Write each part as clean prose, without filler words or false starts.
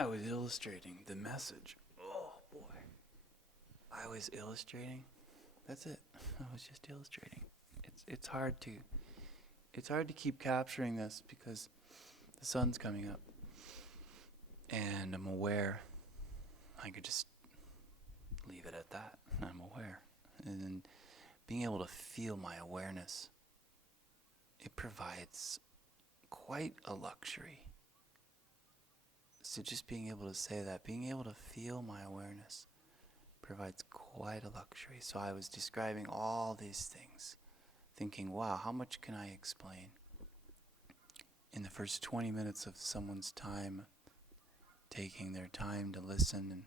I was illustrating the message. Oh boy. I was illustrating. That's it. I was just illustrating. It's hard to keep capturing this because the sun's coming up. And I'm aware I could just leave it at that. I'm aware. And then being able to feel my awareness, it provides quite a luxury. So just being able to say that, being able to feel my awareness provides quite a luxury. So I was describing all these things, thinking, wow, how much can I explain in the first 20 minutes of someone's time, taking their time to listen and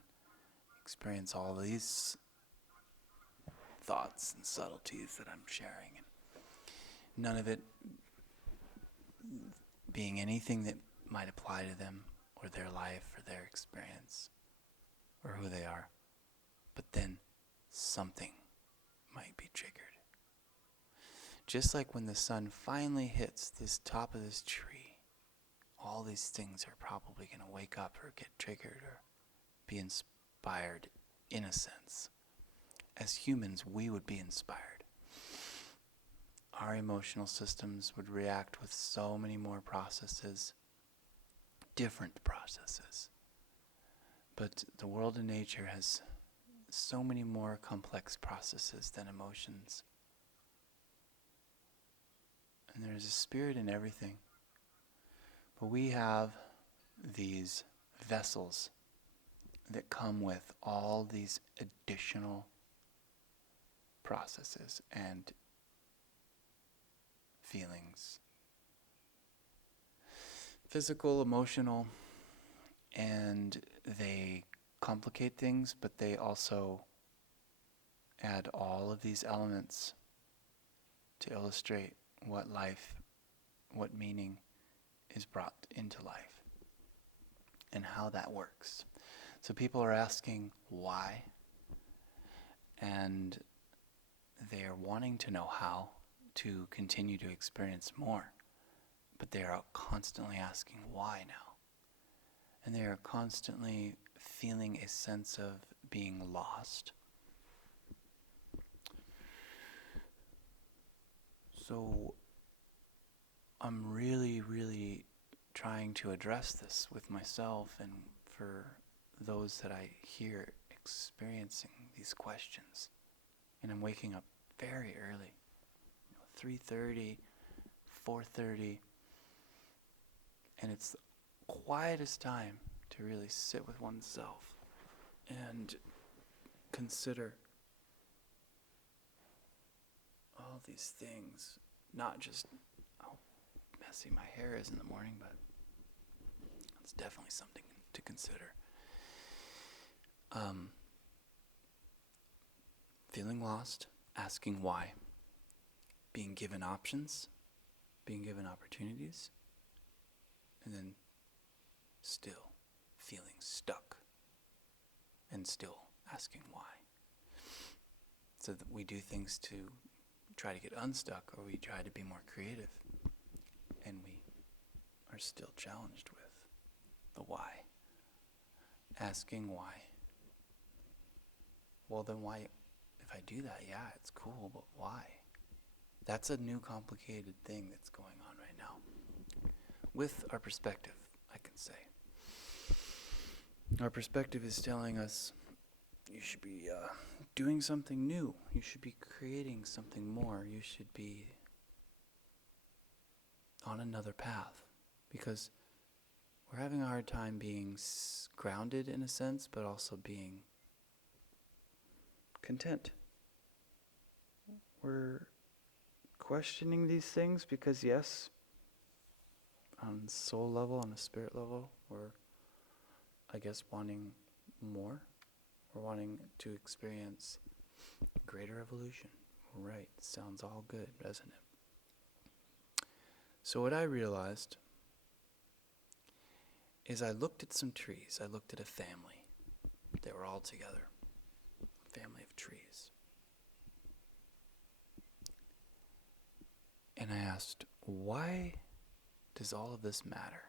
experience all these thoughts and subtleties that I'm sharing. And none of it being anything that might apply to them or their life or their experience or who they are. But then something might be triggered. Just like when the sun finally hits this top of this tree, all these things are probably going to wake up or get triggered or be inspired in a sense. As humans, we would be inspired. Our emotional systems would react with so many more processes, different processes. But the world of nature has so many more complex processes than emotions. And there's a spirit in everything. But we have these vessels that come with all these additional processes and feelings. Physical, emotional, and they complicate things, but they also add all of these elements to illustrate what life, what meaning is brought into life and how that works. So people are asking why, and they are wanting to know how to continue to experience more, but they are constantly asking why now. And they are constantly feeling a sense of being lost. So I'm really, really trying to address this with myself and for those that I hear experiencing these questions. And I'm waking up very early, 3:30, 4:30, and it's the quietest time to really sit with oneself and consider all these things, not just how messy my hair is in the morning, but it's definitely something to consider. Feeling lost, asking why, being given options, being given opportunities, and then still feeling stuck and still asking why. So that we do things to try to get unstuck, or we try to be more creative, and we are still challenged with the why. Asking why. Well, then why? If I do that, yeah, it's cool, but why? That's a new complicated thing that's going on right now. With our perspective, I can say. Our perspective is telling us you should be doing something new. You should be creating something more. You should be on another path. Because we're having a hard time being grounded in a sense, but also being content. We're questioning these things because, yes, on soul level, on a spirit level, we're, I guess, wanting more. We're wanting to experience greater evolution. Right, sounds all good, doesn't it? So what I realized is I looked at some trees. I looked at a family. They were all together. A family of trees. And I asked, why does all of this matter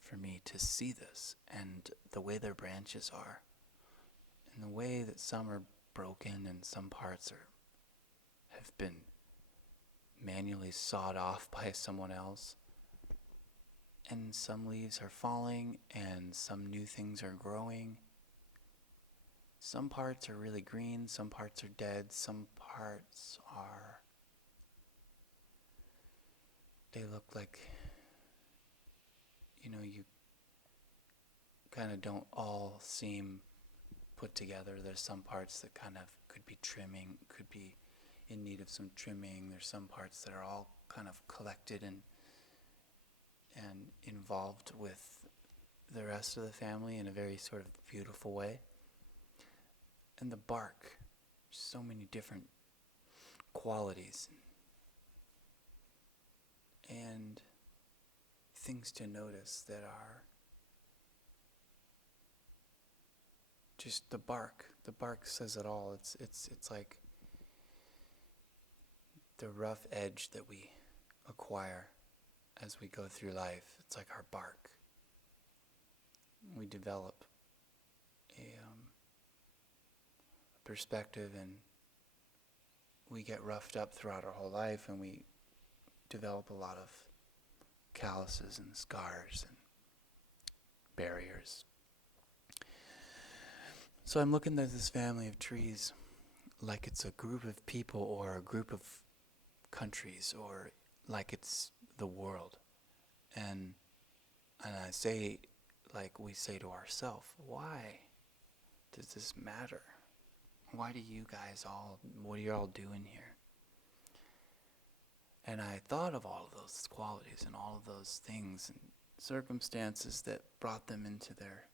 for for me to see this, and the way their branches are, and the way that some are broken and some parts have been manually sawed off by someone else, and some leaves are falling and some new things are growing. Some parts are really green, some parts are dead, some parts are, they look like, you kind of don't all seem put together. There's some parts that kind of could be trimming, could be in need of some trimming. There's some parts that are all kind of collected and involved with the rest of the family in a very sort of beautiful way. And the bark, so many different qualities and things to notice that are just the bark. The bark says it all. It's like the rough edge that we acquire as we go through life. It's like our bark. We develop a perspective, and we get roughed up throughout our whole life, and we develop a lot of calluses and scars and barriers. So I'm looking at this family of trees like it's a group of people or a group of countries, or like it's the world. And I say, like we say to ourselves, why does this matter? Why do you guys what are you all doing here? And I thought of all of those qualities and all of those things and circumstances that brought them into their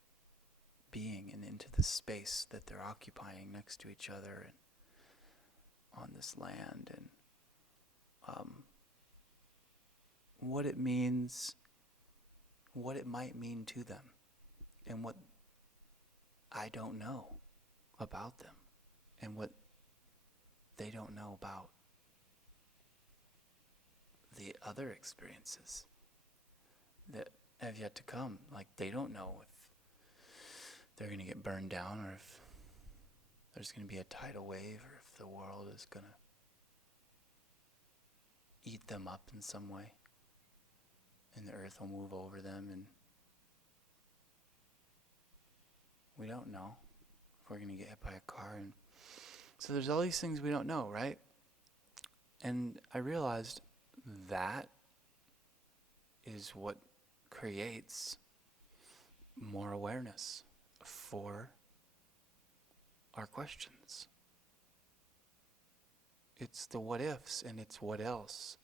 being and into the space that they're occupying next to each other and on this land, and what it means, what it might mean to them, and what I don't know about them, and what they don't know about the other experiences that have yet to come. Like, they don't know if they're going to get burned down, or if there's going to be a tidal wave, or if the world is going to eat them up in some way, and the earth will move over them, and we don't know if we're going to get hit by a car. And so there's all these things we don't know, right? And I realized that is what creates more awareness for our questions. It's the what ifs, and it's what else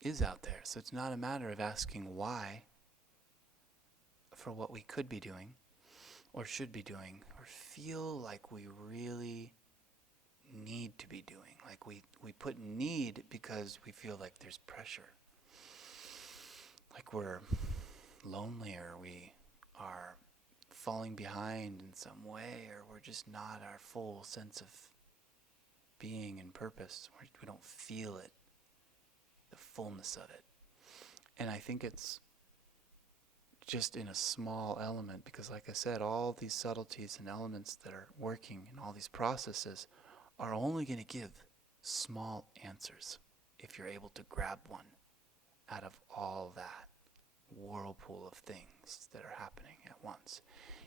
is out there. So it's not a matter of asking why for what we could be doing or should be doing or feel like we really need to be doing. Like we put need because we feel like there's pressure. Like we're lonely, or we are falling behind in some way, or we're just not our full sense of being and purpose. We don't feel it, the fullness of it. And I think it's just in a small element, because like I said, all these subtleties and elements that are working and all these processes are only going to give small answers if you're able to grab one out of all that whirlpool of things that are happening at once.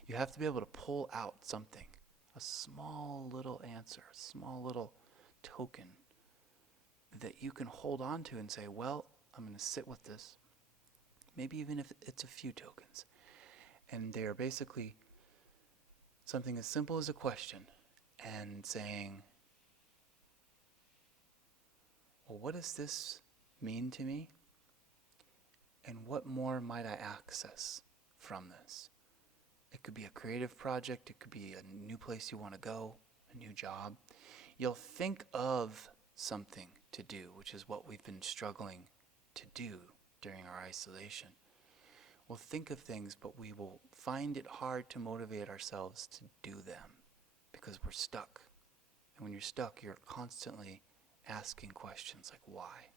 You have to be able to pull out something, a small little answer, a small little token that you can hold on to and say, well, I'm going to sit with this, maybe even if it's a few tokens. And they are basically something as simple as a question and saying, well, what does this mean to me? And what more might I access from this? It could be a creative project. It could be a new place you want to go, a new job. You'll think of something to do, which is what we've been struggling to do during our isolation. We'll think of things, but we will find it hard to motivate ourselves to do them because we're stuck. And when you're stuck, you're constantly asking questions like why?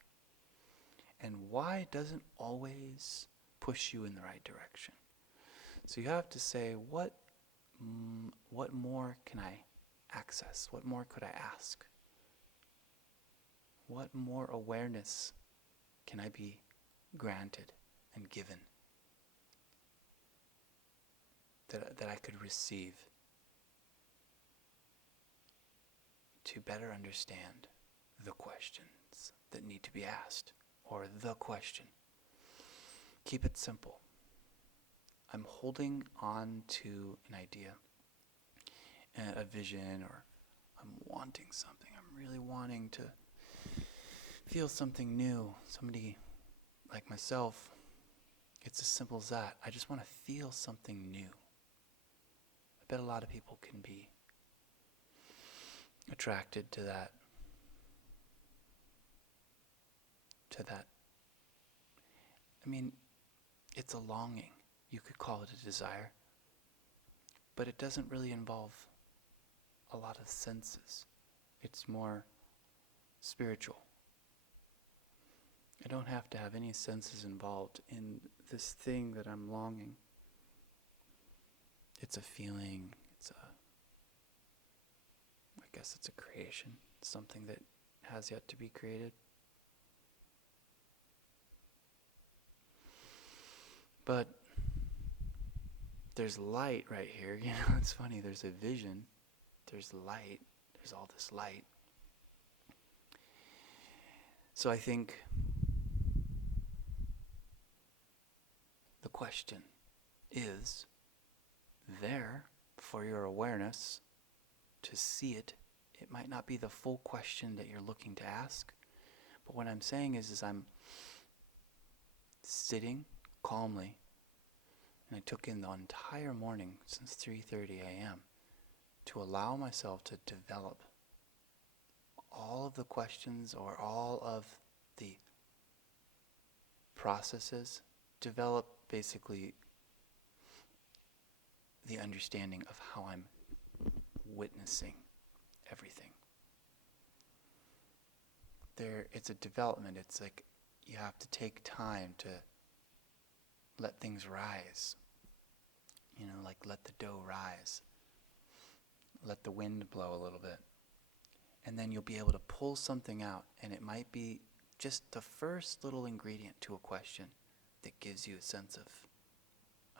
And why doesn't always push you in the right direction. So you have to say, what more can I access? What more could I ask? What more awareness can I be granted and given that I could receive to better understand the questions that need to be asked, or the question? Keep it simple. I'm holding on to an idea, a vision, or I'm wanting something. I'm really wanting to feel something new. Somebody like myself, it's as simple as that. I just want to feel something new. I bet a lot of people can be attracted to that. I mean, it's a longing. You could call it a desire. But it doesn't really involve a lot of senses. It's more spiritual. I don't have to have any senses involved in this thing that I'm longing. It's a feeling. I guess it's a creation. It's something that has yet to be created. But there's light right here. You know, it's funny. There's a vision. There's light. There's all this light. So I think the question is there for your awareness to see it. It might not be the full question that you're looking to ask, but what I'm saying is I'm sitting calmly, and I took in the entire morning since 3:30 a.m. to allow myself to develop all of the questions or all of the processes, develop basically the understanding of how I'm witnessing everything. It's a development. It's like you have to take time to let things rise. You know, like let the dough rise. Let the wind blow a little bit. And then you'll be able to pull something out, and it might be just the first little ingredient to a question that gives you a sense of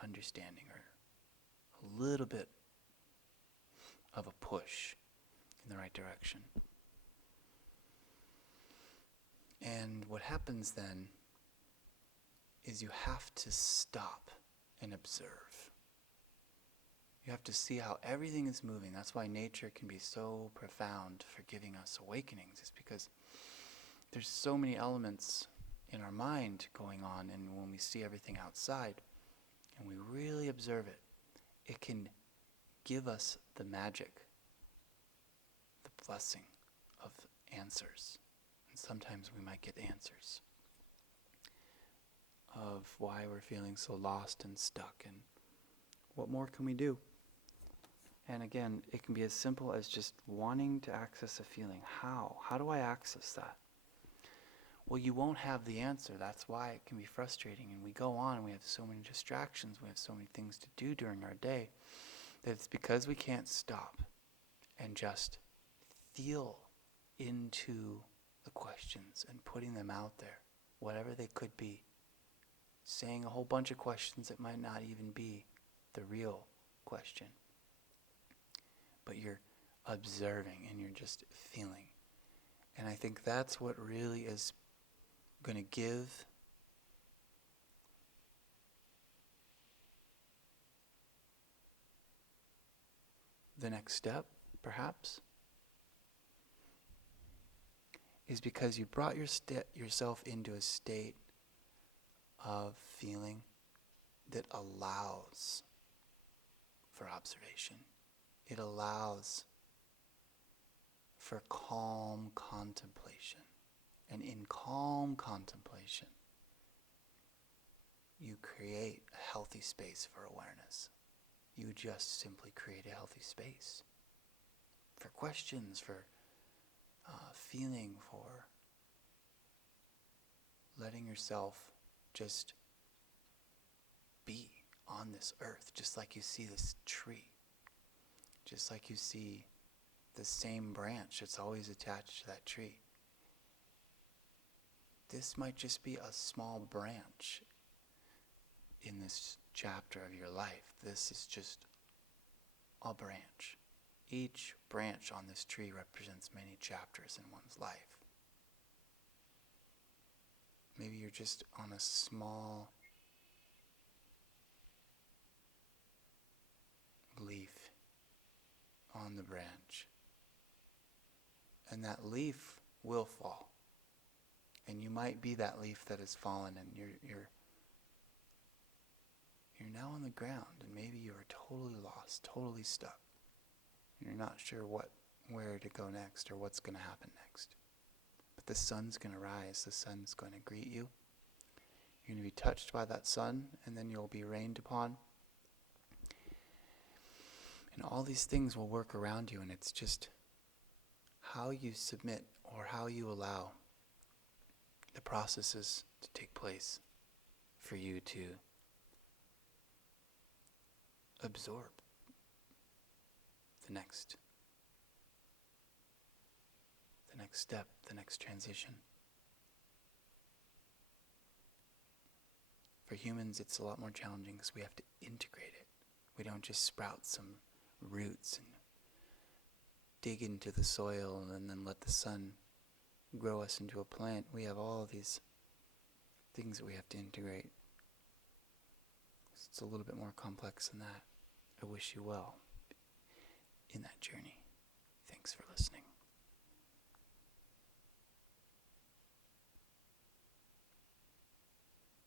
understanding or a little bit of a push in the right direction. And what happens then is you have to stop and observe. You have to see how everything is moving. That's why nature can be so profound for giving us awakenings. It's because there's so many elements in our mind going on, and when we see everything outside and we really observe it, it can give us the magic, the blessing of answers. And sometimes we might get answers of why we're feeling so lost and stuck, and what more can we do? And again, it can be as simple as just wanting to access a feeling. How? How do I access that? Well, you won't have the answer. That's why it can be frustrating. And we go on, and we have so many distractions. We have so many things to do during our day that it's because we can't stop and just feel into the questions and putting them out there, whatever they could be. Saying a whole bunch of questions that might not even be the real question. But you're observing and you're just feeling. And I think that's what really is going to give the next step, perhaps, is because you brought yourself into a state of feeling that allows for observation. It allows for calm contemplation. And in calm contemplation, you create a healthy space for awareness. You just simply create a healthy space for questions, for feeling, for letting yourself just be on this earth, just like you see this tree, just like you see the same branch that's always attached to that tree. This might just be a small branch in this chapter of your life. This is just a branch. Each branch on this tree represents many chapters in one's life. Maybe you're just on a small leaf on the branch. And that leaf will fall. And you might be that leaf that has fallen, and you're now on the ground, and maybe you are totally lost, totally stuck. You're not sure where to go next or what's going to happen next. But the sun's going to rise. The sun's going to greet you. You're going to be touched by that sun, and then you'll be rained upon. And all these things will work around you, and it's just how you submit or how you allow the processes to take place for you to absorb the next step, the next transition. For humans, it's a lot more challenging because we have to integrate it. We don't just sprout some roots and dig into the soil and then let the sun grow us into a plant. We have all these things that we have to integrate. It's a little bit more complex than that. I wish you well in that journey. Thanks for listening.